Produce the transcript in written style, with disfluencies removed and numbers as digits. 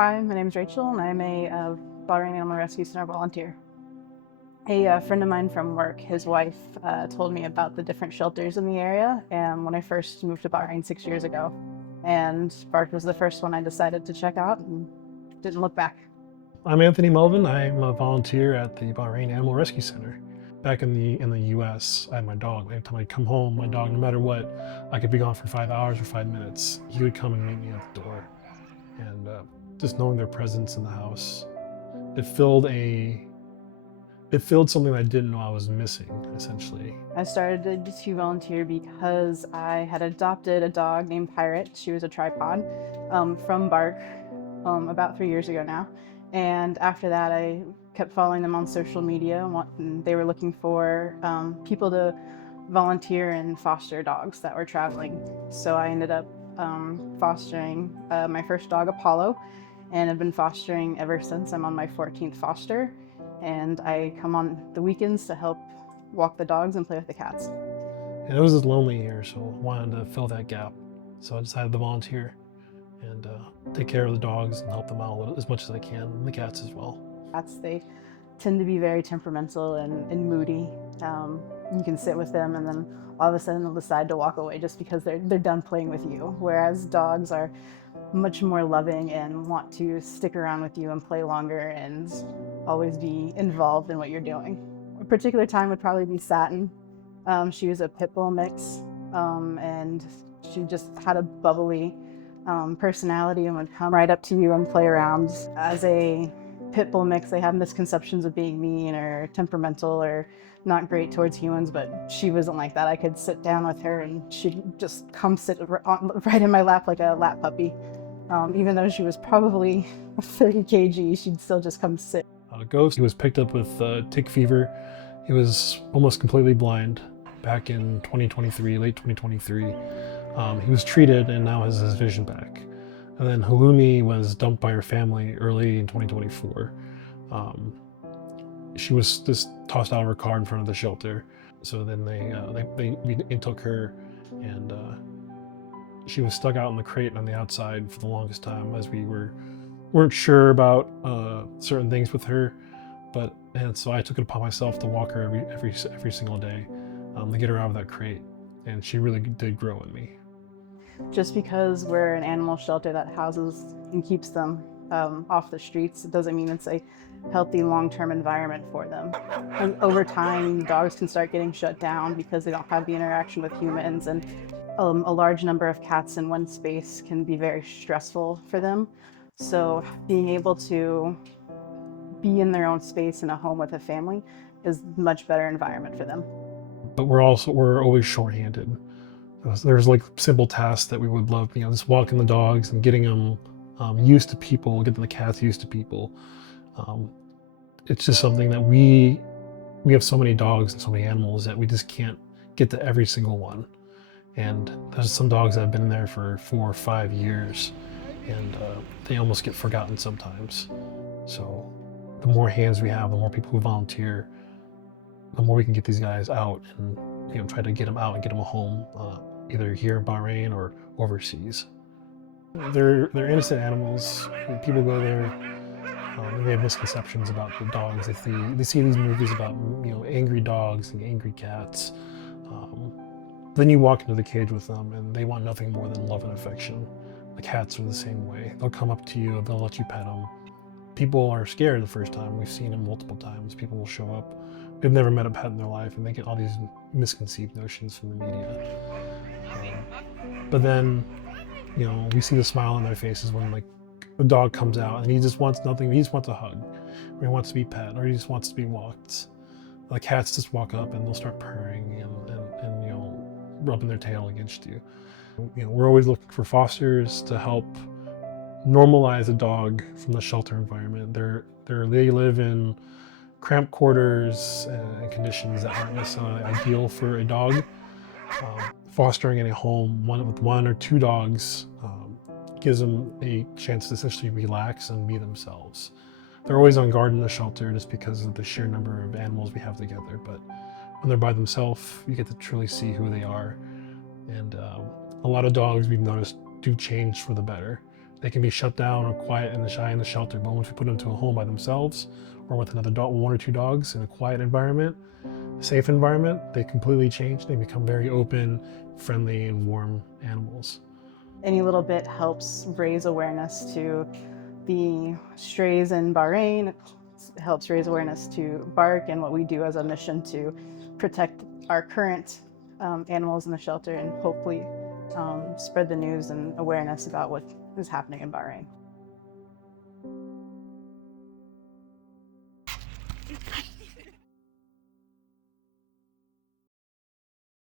Hi, my name is Rachel, and I'm a Bahrain Animal Rescue Centre volunteer. A friend of mine from work, his wife, told me about the different shelters in the area, and when I first moved to Bahrain 6 years ago, and BARC was the first one I decided to check out, and didn't look back. I'm Anthony Melvin. I'm a volunteer at the Bahrain Animal Rescue Centre. Back in the US, I had my dog. Every time I'd come home, my dog, no matter what, I could be gone for 5 hours or 5 minutes. He would come and meet me at the door, and just knowing their presence in the house, it filled a it filled something I didn't know I was missing. Essentially, I started to volunteer because I had adopted a dog named Pirate. She was a tripod from BARC about 3 years ago now. And after that, I kept following them on social media. And they were looking for people to volunteer and foster dogs that were traveling. So I ended up fostering my first dog, Apollo, and I've been fostering ever since. I'm on my 14th foster, and I come on the weekends to help walk the dogs and play with the cats. and it was just lonely here, so I wanted to fill that gap. So I decided to volunteer and take care of the dogs and help them out as much as I can, and the cats as well. Cats, they tend to be very temperamental and moody. You can sit with them and then all of a sudden they'll decide to walk away just because they're done playing with you. Whereas dogs are much more loving and want to stick around with you and play longer and always be involved in what you're doing. A particular time would probably be Satin. She was a pit bull mix, and she just had a bubbly personality and would come right up to you and play around. As a pit bull mix, they have misconceptions of being mean or temperamental or not great towards humans, but she wasn't like that. I could sit down with her and she'd just come sit right in my lap like a lap puppy. Even though she was probably 30 kg, she'd still just come sit. Ghost, he was picked up with tick fever. He was almost completely blind back in 2023, late 2023. He was treated and now has his vision back. And then Halloumi was dumped by her family early in 2024. She was just tossed out of her car in front of the shelter. So then they took her, and she was stuck out in the crate on the outside for the longest time, as we weren't sure about certain things with her. And so I took it upon myself to walk her every single day to get her out of that crate, and she really did grow in me. Just because we're an animal shelter that houses and keeps them off the streets, it doesn't mean it's a healthy long-term environment for them. And over time, dogs can start getting shut down because they don't have the interaction with humans, and a large number of cats in one space can be very stressful for them. So being able to be in their own space in a home with a family is a much better environment for them. But we're always shorthanded. There's like simple tasks that we would love, just walking the dogs and getting them used to people, getting the cats used to people. It's just something that we have so many dogs and so many animals that we just can't get to every single one. And there's some dogs that have been there for 4 or 5 years, and they almost get forgotten sometimes. So the more hands we have, the more people who volunteer, the more we can get these guys out and try to get them out and get them a home, either here in Bahrain or overseas. They're innocent animals. People go there and they have misconceptions about the dogs. They see these movies about angry dogs and angry cats. Then you walk into the cage with them and they want nothing more than love and affection. The cats are the same way. They'll come up to you, they'll let you pet them. People are scared the first time. We've seen them multiple times. People will show up. They've never met a pet in their life, and they get all these misconceived notions from the media. But then, we see the smile on their faces when like the dog comes out and he just wants nothing. He just wants a hug, or he wants to be pet, or he just wants to be walked. The cats just walk up and they'll start purring and rubbing their tail against you. We're always looking for fosters to help normalize a dog from the shelter environment. They live in cramped quarters and conditions that aren't necessarily ideal for a dog. Fostering in a home with 1 or 2 dogs gives them a chance to essentially relax and be themselves. They're always on guard in the shelter just because of the sheer number of animals we have together, but when they're by themselves, you get to truly see who they are. And a lot of dogs we've noticed do change for the better. They can be shut down or quiet and shy in the shelter, but once we put them into a home by themselves or with another dog, one or two dogs in a quiet environment, safe environment, they completely change. They become very open, friendly, and warm animals. Any little bit helps raise awareness to the strays in Bahrain. It helps raise awareness to BARC and what we do as a mission to protect our current animals in the shelter, and hopefully spread the news and awareness about what is happening in Bahrain.